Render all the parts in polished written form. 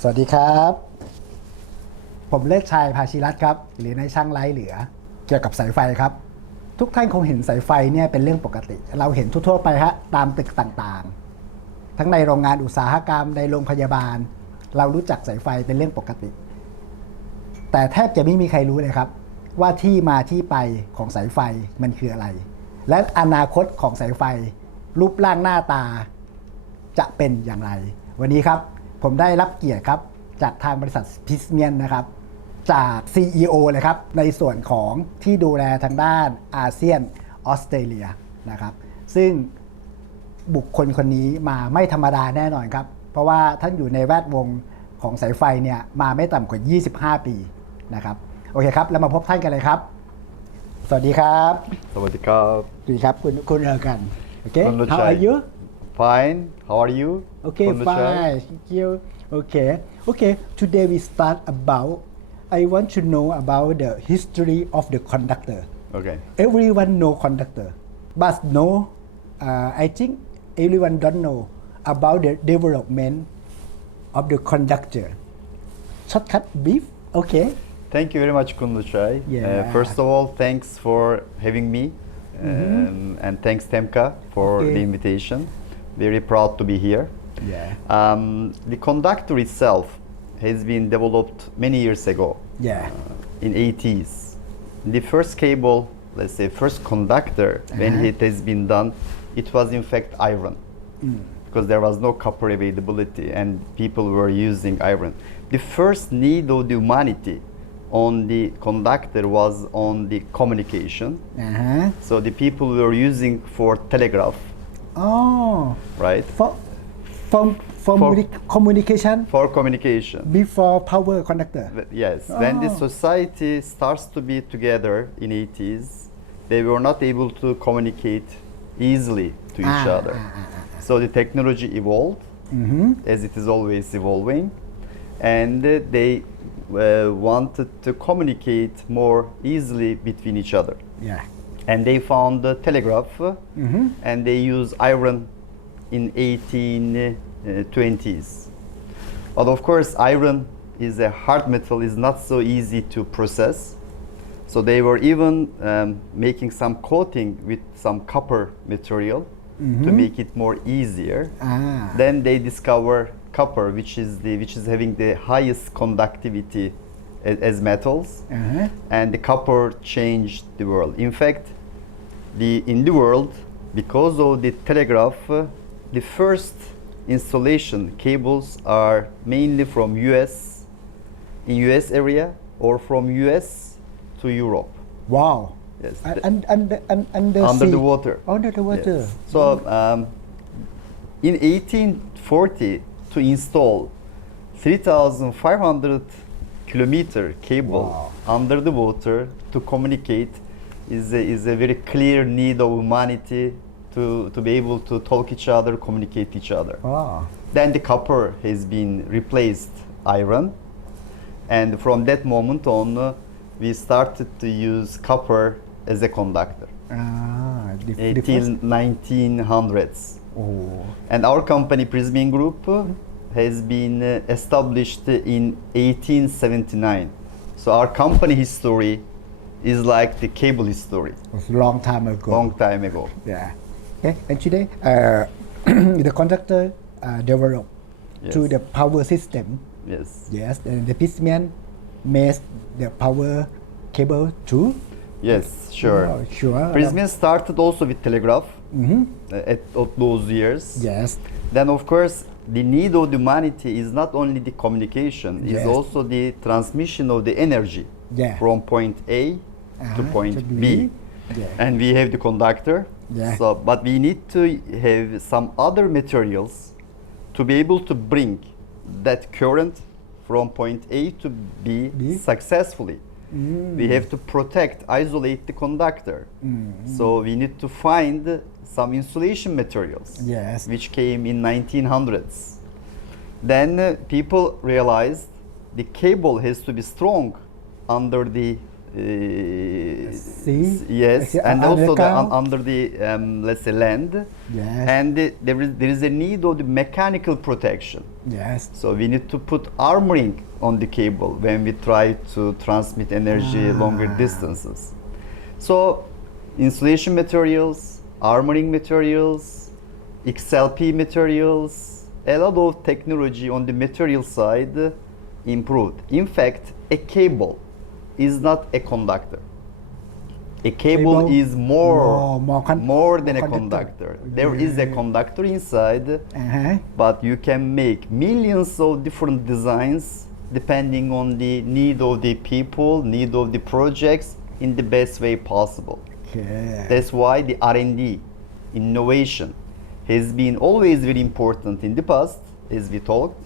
สวัสดีครับผมเลิศชัยภาชิรัตน์ครับหรือนายช่างไร้เหลือเกี่ยวกับสายไฟครับทุกท่านคงเห็นสายไฟเนี่ยเป็นเรื่องปกติเราเห็นทั่วๆไปฮะตามตึกต่างๆทั้งในโรงงานอุตสาหกรรมในโรงพยาบาลเรารู้จักสายไฟเป็นเรื่องปกติแต่แทบจะไม่มีใครรู้เลยครับว่าที่มาที่ไปของสายไฟมันคืออะไรและอนาคตของสายไฟรูปร่างหน้าตาจะเป็นอย่างไรวันนี้ครับผมได้รับเกียรติครับจากทางบริษัทพิสเมียนนะครับจาก CEO เลยครับในส่วนของที่ดูแลทางด้านอาเซียนออสเตรเลียนะครับซึ่งบุคคลคนนี้มาไม่ธรรมดาแน่นอนครับเพราะว่าท่านอยู่ในแวดวงของสายไฟเนี่ยมาไม่ต่ำกว่า25 ปีนะครับโอเคครับแล้วมาพบท่านกันเลยครับสวัสดีครับสวัสดีครับ สวัสดีครับคุณเอกันโอเค How are you Fine. How are you? Okay, fine. Thank you. Okay. Today we start about. I want to know about the history of the conductor. Okay. Everyone know conductor, but no, I think everyone don't know about the development of the conductor. Shortcut brief. Okay. Thank you very much, Kunduchai. Yeah. First of all, thanks for having me, and thanks TEMCA for the invitation. Very proud to be here. Yeah. The conductor itself has been developed many years ago. Yeah. In 80s. The first cable, let's say first conductor, when it has been done, it was in fact iron. Because there was no copper availability and people were using iron. The first need of the humanity on the conductor was on the communication. So the people were using for telegraph. Oh. Right? For communication. For communication. Before power conductor. Yes. When the society starts to be together in 80s, they were not able to communicate easily to each other. So the technology evolved, as it is always evolving, and they wanted to communicate more easily between each other. Yeah. And they found the telegraph, and they use iron in 1820s. But of course, iron is a hard metal, is not so easy to process. So they were even making some coating with some copper material to make it more easier. Then they discover copper, which is having the highest conductivity as metals, and the copper changed the world. In fact, in the world, because of the telegraph, the first installation cables are mainly from US, in US area, or from US to Europe. Wow. Yes. And the Under sea. the water. Under the water. Yes. So in 1840, to install 3,500 kilometer cable under the water to communicate is a very clear need of humanity to be able to talk each other, communicate each other. Wow. Then the copper has been replaced iron, and from that moment on, we started to use copper as a conductor till 1900s. Oh. And our company, Prismian Group, has been established in 1879. So our company history is like the cable history. It was a long time ago. Long time ago. Yeah. Okay. And today, the conductor developed to the power system. Yes. Yes. And the Pismian made the power cable too. Yes, sure. Oh, sure. Prismian started also with telegraph at those years. Yes. Then, of course, the need of humanity is not only the communication, Yes. it's also the transmission of the energy from point A to point B. Yeah. And we have the conductor. Yeah. So, but we need to have some other materials to be able to bring that current from point A to B successfully. We have to protect, isolate the conductor. So we need to find some insulation materials, which came in 1900s. Then people realized the cable has to be strong under the sea. Yes, Okay, and also underground. under the let's say land. Yes. And there is a need of the mechanical protection. Yes. So we need to put armoring on the cable when we try to transmit energy longer distances. So insulation materials, armoring materials, XLP materials, a lot of technology on the material side improved. In fact, a cable is not a conductor. A cable is more than a conductor. There is a conductor inside, but you can make millions of different designs depending on the need of the people, need of the projects in the best way possible. Okay. That's why the R&D, innovation, has been always very important in the past, as we talked,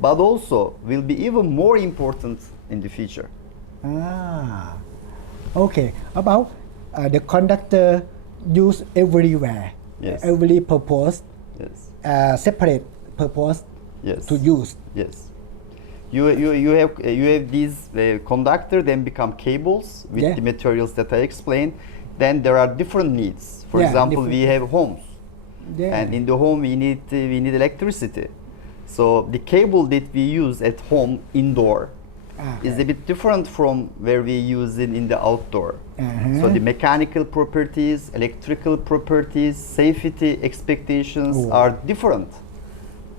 but also will be even more important in the future. Ah, okay. About the conductor used everywhere, Yes. every purpose, Yes. separate purpose Yes. to use. Yes. You have these conductor, then become cables with Yeah. the materials that I explained. Then there are different needs. For Yeah, example, we have homes, Yeah. and in the home we need electricity. So the cable that we use at home indoor is a bit different from where we use it in the outdoor. So the mechanical properties, electrical properties, safety expectations are different.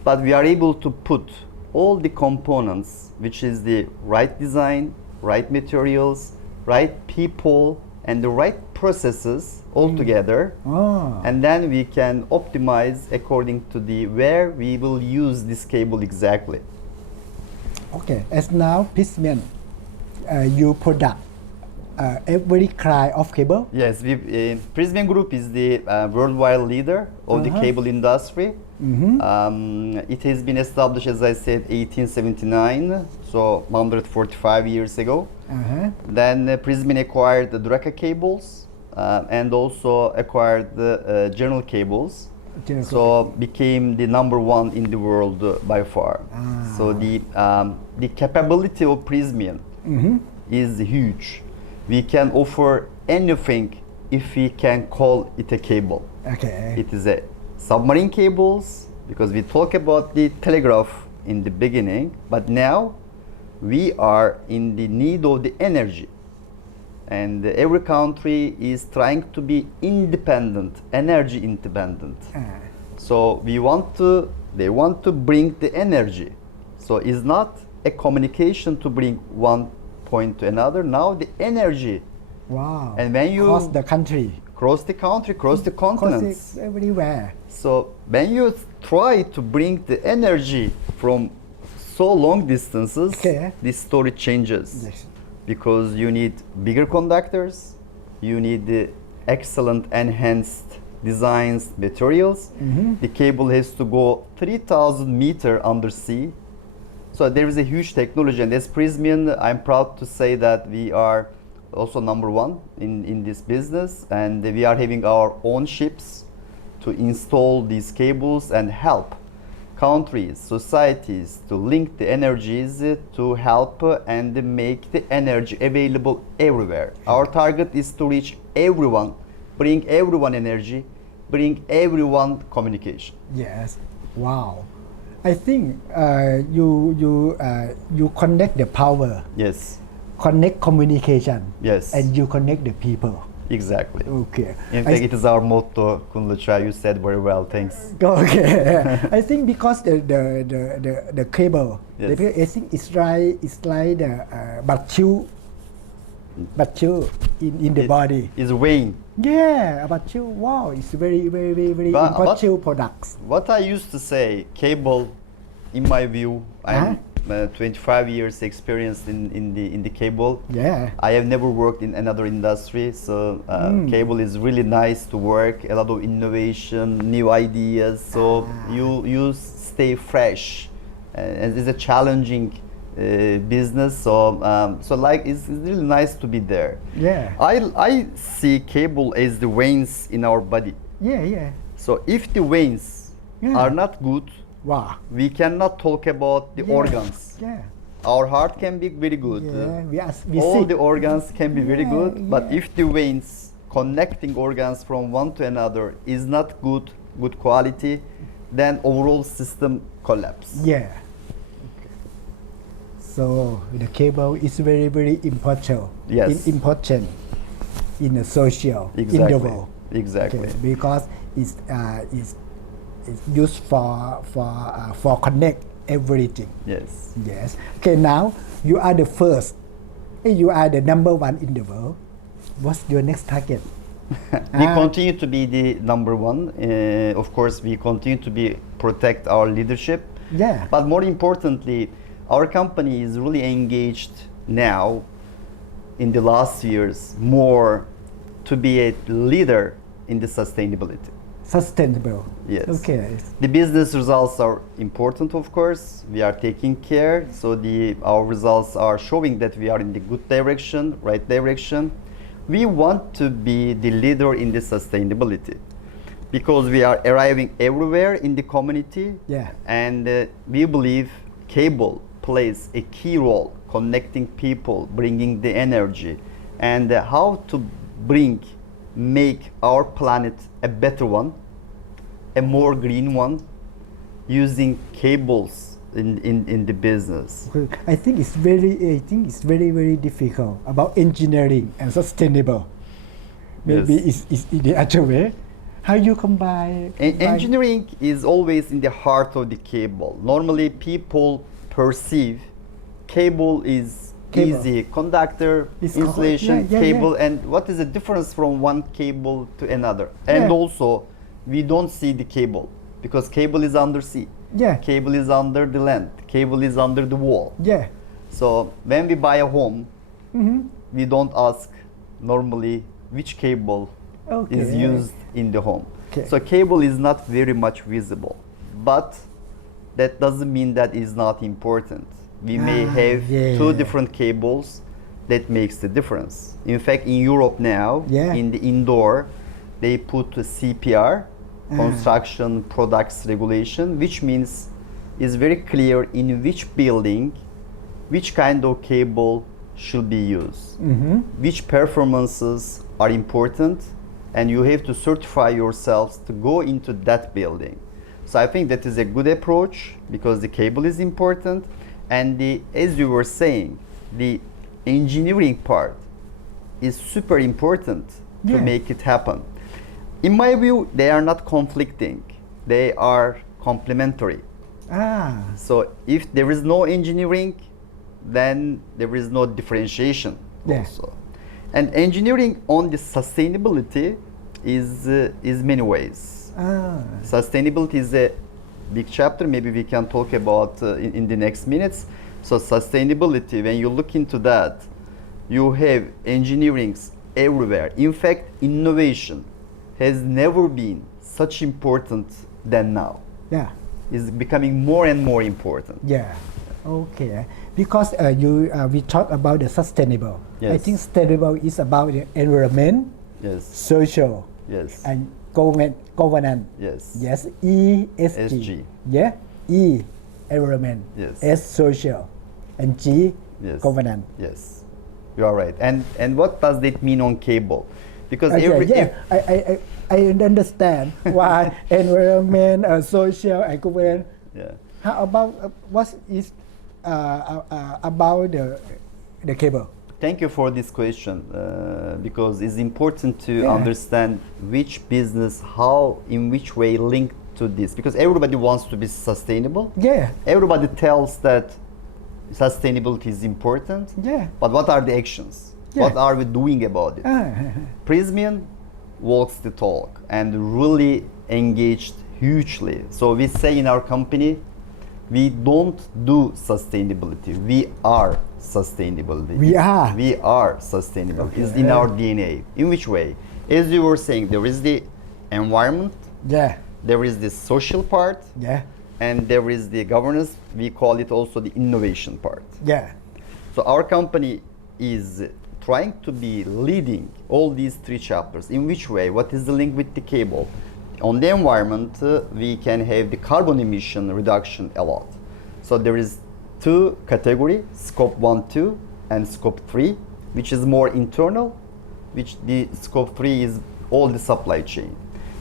But we are able to put all the components, which is the right design, right materials, right people, and the right processes all together. And then we can optimize according to the where we will use this cable exactly. Okay, as now Prysmian, you product every kind of cable. Yes, Prysmian Group is the worldwide leader of the cable industry. It has been established, as I said, 1879, so 145 years ago. Then Prysmian acquired the Draka cables and also acquired the General cables. So became the number one in the world by far. So the capability of Prysmian is huge. We can offer anything if we can call it a cable. Okay. It is a submarine cables, because we talk about the telegraph in the beginning, but now we are in the need of the energy. And every country is trying to be independent, energy independent. So they want to bring the energy. So it's not a communication to bring one point to another. Now the energy. Wow. And when you cross the country, cross the country, cross the continents. Everywhere. So when you try to bring the energy from so long distances, this story changes. Yes. Because you need bigger conductors, you need the excellent enhanced designs, materials. The cable has to go 3,000 meters undersea. So there is a huge technology, and as Prysmian, I'm proud to say that we are also number one in this business, and we are having our own ships to install these cables and help countries, societies to link the energies to help and make the energy available everywhere. Our target is to reach everyone, bring everyone energy, bring everyone communication. Yes. Wow. I think you connect the power. Yes. Connect communication. Yes. And you connect the people. Exactly. Okay. In fact, it is our motto, Kunlucha. You said very well. Thanks. Okay. I think because the cable, Yes. I think it's like the batchu in the body. It's weighing. Yeah, batchu. Wow, it's very But important products. What I used to say, cable, in my view, I'm 25 years experienced in the cable. Yeah. I have never worked in another industry, so cable is really nice to work. A lot of innovation, new ideas. So you stay fresh, and it's a challenging business. So like it's really nice to be there. Yeah. I see cable as the veins in our body. Yeah. So if the veins are not good, Wow. we cannot talk about the organs. Yeah. our heart can be very good. Yeah, we All see. the organs can be very Yeah, good, but yeah. if the veins connecting organs from one to another is not good quality, then overall system collapse. Yeah. So the cable is very, very important. Yes. Important in the social in the Exactly. world. Exactly. Okay, because it's used for connect everything. Yes. Yes. Okay. Now you are the first. You are the number one in the world. What's your next target? We continue to be the number one. Of course, we continue to be protect our leadership. Yeah. But more importantly, our company is really engaged now in the last years more to be a leader in the sustainability. Sustainable. Yes. Okay. The business results are important, of course. We are taking care, so our results are showing that we are in the good direction, right direction. We want to be the leader in the sustainability because we are arriving everywhere in the community. Yeah. And we believe cable plays a key role connecting people, bringing the energy, and how to make our planet a better one, a more green one, using cables in the business. I think it's very, very difficult about engineering and sustainable. Maybe Yes. it's in the other way. How you combine? Engineering is always in the heart of the cable. Normally, people perceive cable is Cable. easy conductor, It's insulation, yeah, cable, and what is the difference from one cable to another? And Yeah. also, we don't see the cable because cable is under sea. Yeah. Cable is under the land. Cable is under the wall. Yeah. So when we buy a home, Mm-hmm. we don't ask normally which cable is Okay. used in the home. Okay. So cable is not very much visible, but that doesn't mean that is not important. We may have yeah. two different cables that makes the difference. In fact, in Europe now, Yeah. in the indoor, they put a CPR, construction products regulation, which means is very clear in which building, which kind of cable should be used, which performances are important, and you have to certify yourselves to go into that building. So I think that is a good approach because the cable is important, and as you were saying, the engineering part is super important to Yeah. make it happen. In my view, they are not conflicting; they are complementary. So if there is no engineering, then there is no differentiation Yeah. also. And engineering on the sustainability is many ways. Sustainability is a big chapter. Maybe we can talk about in the next minutes. So sustainability, when you look into that, you have engineerings everywhere. In fact, innovation has never been such important than now. Yeah. Is becoming more and more important. Yeah. Okay. Because we talk about the sustainable. I Yes. think sustainable is about the environment, Yes. social, Yes. and governance. Yes. Yes. ESG. SG. Yeah. E environment. Yes. S social, and G Yes. governance. Yes. You are right. And what does that mean on cable? Because I understand why environment, social, and governance. yeah. How about what is about the cable? Thank you for this question because it's important to Yeah. understand which business, how, in which way linked to this. Because everybody wants to be sustainable. Yeah. Everybody tells that sustainability is important. Yeah. But what are the actions? Yeah. What are we doing about it? Prismian walks the talk and really engaged hugely. So we say in our company, we don't do sustainability. We are sustainability. We are. We are sustainability. It's in our DNA. In which way? As you were saying, there is the environment, Yeah. there is the social part, Yeah. and there is the governance. We call it also the innovation part. Yeah. So our company is trying to be leading all these three chapters. In which way? What is the link with the cable? On the environment, we can have the carbon emission reduction a lot. So there is two category, scope 1, 2, and scope 3, which is more internal, which the scope 3 is all the supply chain.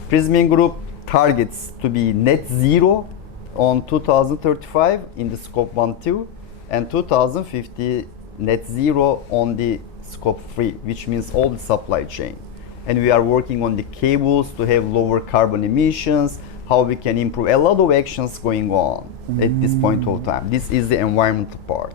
Prysmian Group targets to be net zero on 2035 in the scope 1, 2, and 2050 net zero on the scope 3, which means all the supply chain. And we are working on the cables to have lower carbon emissions, how we can improve. A lot of actions going on at this point of time. This is the environmental part.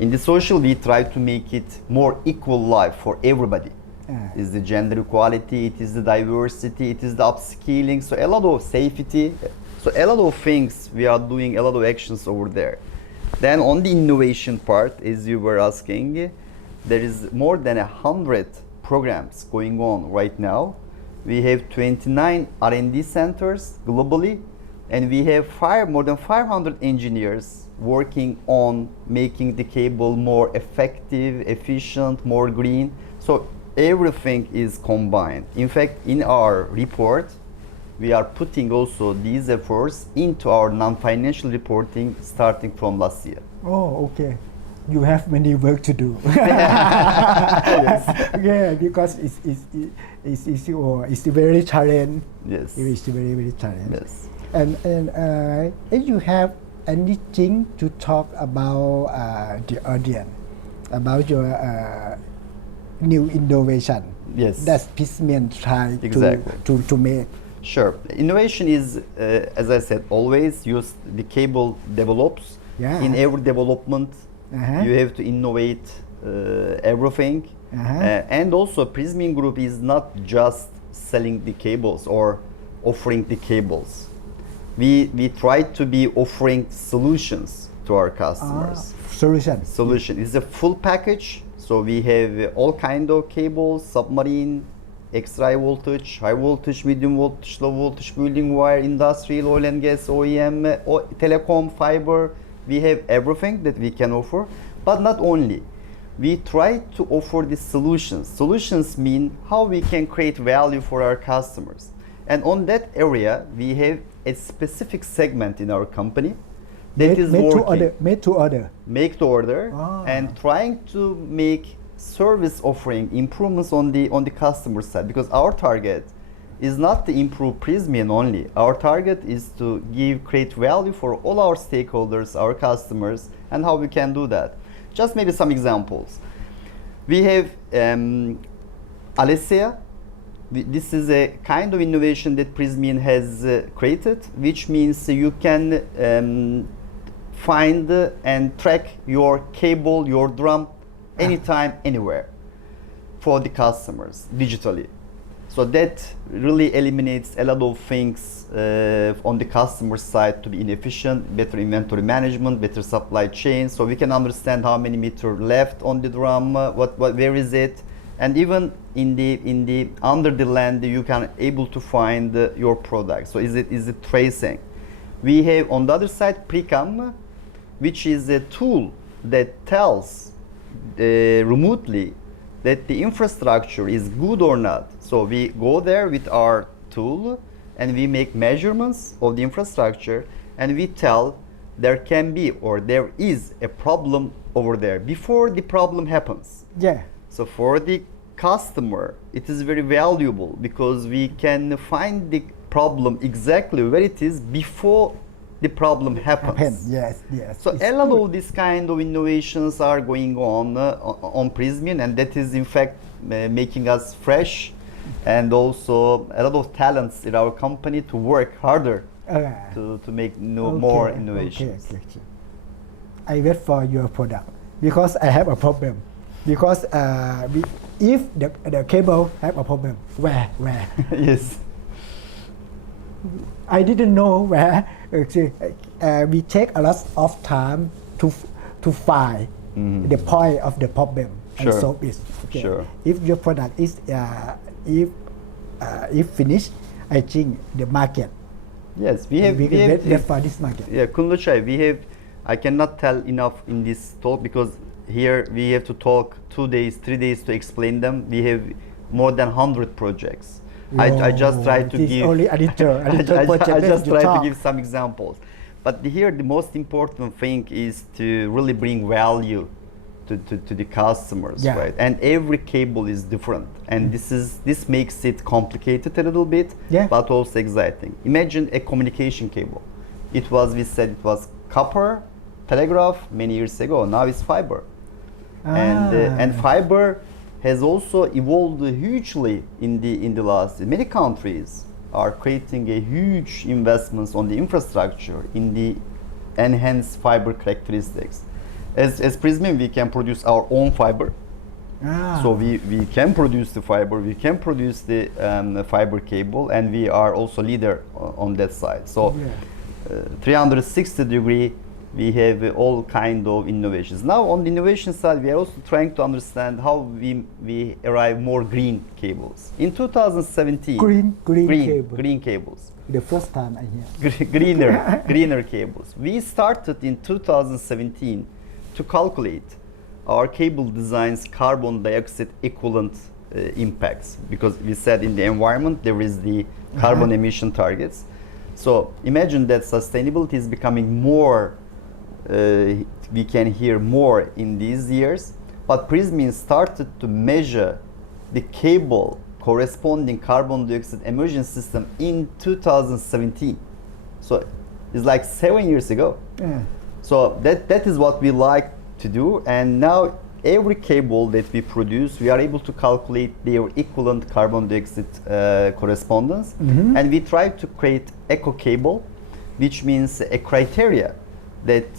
In the social, we try to make it more equal life for everybody. It is the gender equality, it is the diversity, it is the upskilling, so a lot of safety. So a lot of things we are doing, a lot of actions over there. Then on the innovation part, as you were asking, there is more than 100 programs going on right now. We have 29 R&D centers globally, and we have more than 500 engineers working on making the cable more effective, efficient, more green. So everything is combined. In fact, in our report, we are putting also these efforts into our non-financial reporting starting from last year. Oh, okay. You have many work to do. Yes. Yeah, because it's very challenge. Yes. It is very challenge. Yes. And if you have anything to talk about the audience, about your new innovation. Yes. That's Prysmian try Exactly. to make. Sure. Innovation is, as I said, always use the cable develops. Yeah. In every development, you have to innovate everything. And also, Prysmian Group is not just selling the cables or offering the cables. We try to be offering solutions to our customers. Solution is a full package. So we have all kind of cables, submarine, extra high voltage, medium voltage, low voltage, building wire, industrial, oil and gas, OEM, telecom, fiber. We have everything that we can offer, but not only. We try to offer the solutions. Solutions mean how we can create value for our customers. And on that area, we have a specific segment in our company that is working. Made to order. Make to order, and trying to make service offering improvements on the customer side, because our target is not to improve Prysmian only. Our target is to create value for all our stakeholders, our customers, and how we can do that. Just maybe some examples. We have Alessia. This is a kind of innovation that Prysmian has created, which means you can find and track your cable, your drum, anytime, anywhere for the customers digitally. So that really eliminates a lot of things on the customer side to be inefficient, better inventory management, better supply chain. So we can understand how many meters left on the drum, where is it, and even in the under the land you can able to find your product. So is it tracing? We have on the other side Precam, which is a tool that tells remotely that the infrastructure is good or not. So we go there with our tool and we make measurements of the infrastructure, and we tell there can be or there is a problem over there before the problem happens. Yeah. So for the customer, it is very valuable because we can find the problem exactly where it is before the problem happens. Yes. So a lot of these kind of innovations are going on Prysmian, and that is in fact making us fresh, and also a lot of talents in our company to work harder to make more innovations. Okay. I wait for your product because I have a problem. Because if the cable have a problem, where? Yes. I didn't know where. We take a lot of time to find the point of the problem and solve it. Okay. Sure. If your product is if finished, I think the market. Yes, we can wait for this market. Yeah, Kunluchai, we have. I cannot tell enough in this talk because here we have to talk 2 days, 3 days to explain them. We have more than 100 projects. I just try to give. Only a little project. I just try to give some examples. But here the most important thing is to really bring value to the customers, Yeah. right? And every cable is different, and this makes it complicated a little bit, Yeah. but also exciting. Imagine a communication cable. We said it was copper, telegraph many years ago. Now it's fiber, and fiber has also evolved hugely in the last. Many countries are creating a huge investments on the infrastructure in the enhanced fiber characteristics. As Prismian, we can produce our own fiber. So we can produce the fiber, we can produce the fiber cable, and we are also leader on that side. So 360 degree, we have all kind of innovations. Now on the innovation side, we are also trying to understand how we arrive more green cables. In 2017, green cables. The first time I hear. greener cables. We started in 2017 to calculate our cable design's carbon dioxide equivalent impacts, because we said in the environment there is the carbon emission targets. So imagine that sustainability is becoming more, we can hear more in these years, but Prismian started to measure the cable corresponding carbon dioxide emission system in 2017. So it's like 7 years ago. So that is what we like to do, and now every cable that we produce, we are able to calculate their equivalent carbon dioxide correspondence, and we try to create eco cable, which means a criteria that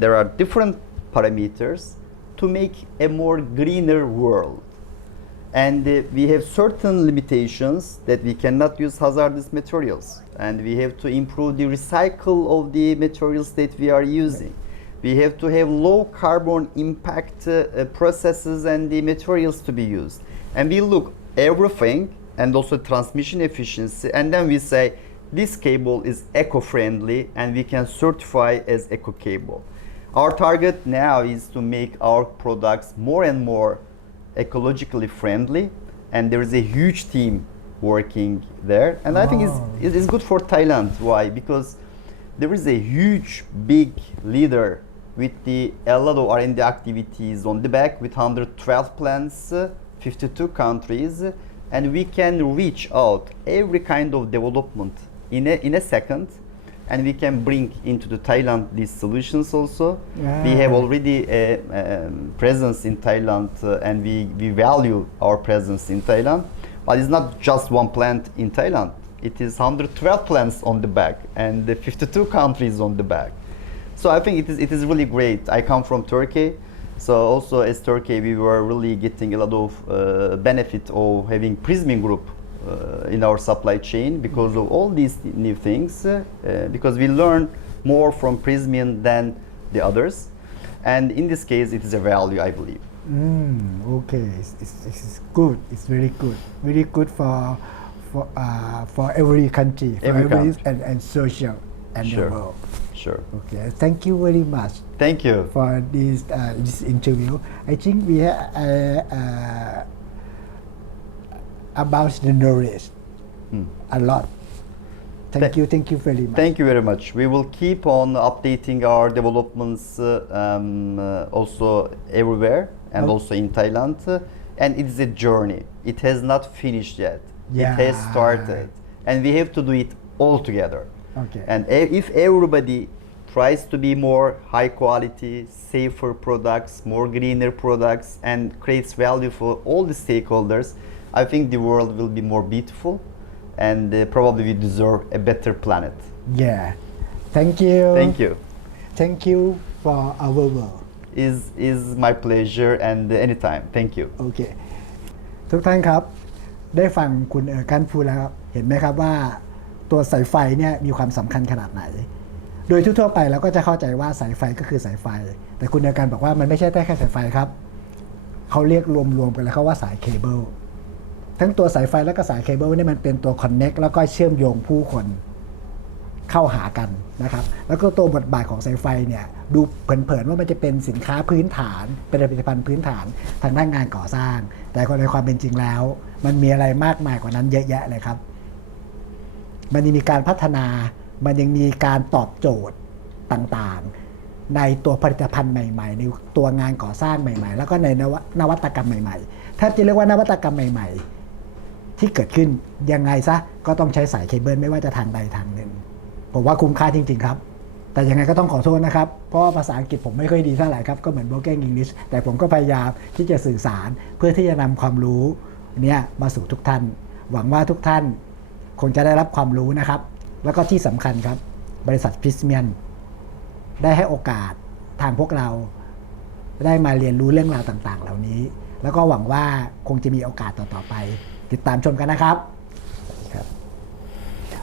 there are different parameters to make a more greener world. And we have certain limitations that we cannot use hazardous materials, and we have to improve the recycle of the materials that we are using. We have to have low carbon impact processes and the materials to be used. And we look everything, and also transmission efficiency, and then we say this cable is eco-friendly and we can certify as eco cable. Our target now is to make our products more and more ecologically friendly, and there is a huge team working there, and I think it's good for Thailand. Why? Because there is a huge big leader with a lot of R&D activities on the back, with 112 plants, 52 countries, and we can reach out every kind of development in a second, and we can bring into the Thailand these solutions also. We have already a presence in Thailand, and we value our presence in Thailand. But it's not just one plant in Thailand. It is 112 plants on the back and 52 countries on the back. So I think it is really great. I come from Turkey, so also as Turkey, we were really getting a lot of benefit of having Prismian Group in our supply chain because of all these new things, because we learn more from Prismian than the others, and in this case, it is a value, I believe. Okay, it's good. It's very good for every country, for every and social and the world. Sure. Okay, thank you very much. Thank you for this interview. I think we have about the knowledge a lot. Thank you very much. Thank you very much. We will keep on updating our developments also everywhere, and also in Thailand. And it is a journey. It has not finished yet. It has started, and we have to do it all together. Okay. And if everybody tries to be more high quality, safer products, more greener products, and creates value for all the stakeholders, I think the world will be more beautiful, and probably we deserve a better planet. Yeah. Thank you. Thank you. Thank you for our world. Is my pleasure, and anytime. Thank you.โอเคทุกท่านครับได้ฟังคุณกันพูดแล้วครับเห็นไหมครับว่าตัวสายไฟเนี่ยมีความสำคัญขนาดไหน โดยทั่วๆไปเราก็จะเข้าใจว่าสายไฟก็คือสายไฟแต่คุณกันบอกว่ามันไม่ใช่แค่สายไฟครับเขาเรียกรวมๆกันแล้วเขาว่าสายเคเบิลทั้งตัวสายไฟและก็สายเคเบิลเนี่ยมันเป็นตัวคอนเน็กแล้วก็เชื่อมโยงผู้คนเข้าหากันนะครับแล้วก็ตัวบทบาทของสายไฟเนี่ยดูเผินๆว่ามันจะเป็นสินค้าพื้นฐานเป็นผลิตภัณฑ์พื้นฐานทางด้านงานก่อสร้างแต่ในความเป็นจริงแล้วมันมีอะไรมากมายกว่านั้นเยอะแยะเลยครับมันยังมีการพัฒนามันยังมีการตอบโจทย์ ต่างๆ ในตัวผลิตภัณฑ์ใหม่ๆในตัวงานก่อสร้างใหม่ๆ แล้วก็ในนวัตกรรมใหม่ๆแทบจะเรียกว่านวัตกรรมใหม่ๆ ที่เกิดขึ้นยังไงซะก็ต้องใช้สายเคเบิลไม่ว่าจะทางใดทางหนึ่งผมว่าคุ้มค่าจริงๆครับแต่ยังไงก็ต้องขอโทษนะครับเพราะว่าภาษาอังกฤษผมไม่ค่อยดีเท่าไหร่ครับก็เหมือน broken English แต่ผมก็พยายามที่จะสื่อสารเพื่อที่จะนำความรู้เนี่ยมาสู่ทุกท่านหวังว่าทุกท่านคงจะได้รับความรู้นะครับแล้วก็ที่สำคัญครับบริษัทพิสเมียนได้ให้โอกาสทางพวกเราได้มาเรียนรู้เรื่องราวต่างๆเหล่านี้แล้วก็หวังว่าคงจะมีโอกาสต่อๆไปติดตามชมกันนะครับ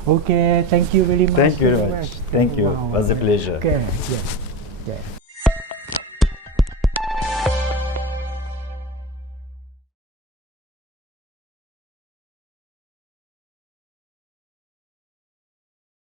โอเค thank you very much Thank you very much. Thank you. It was a pleasure. Okay, yeah.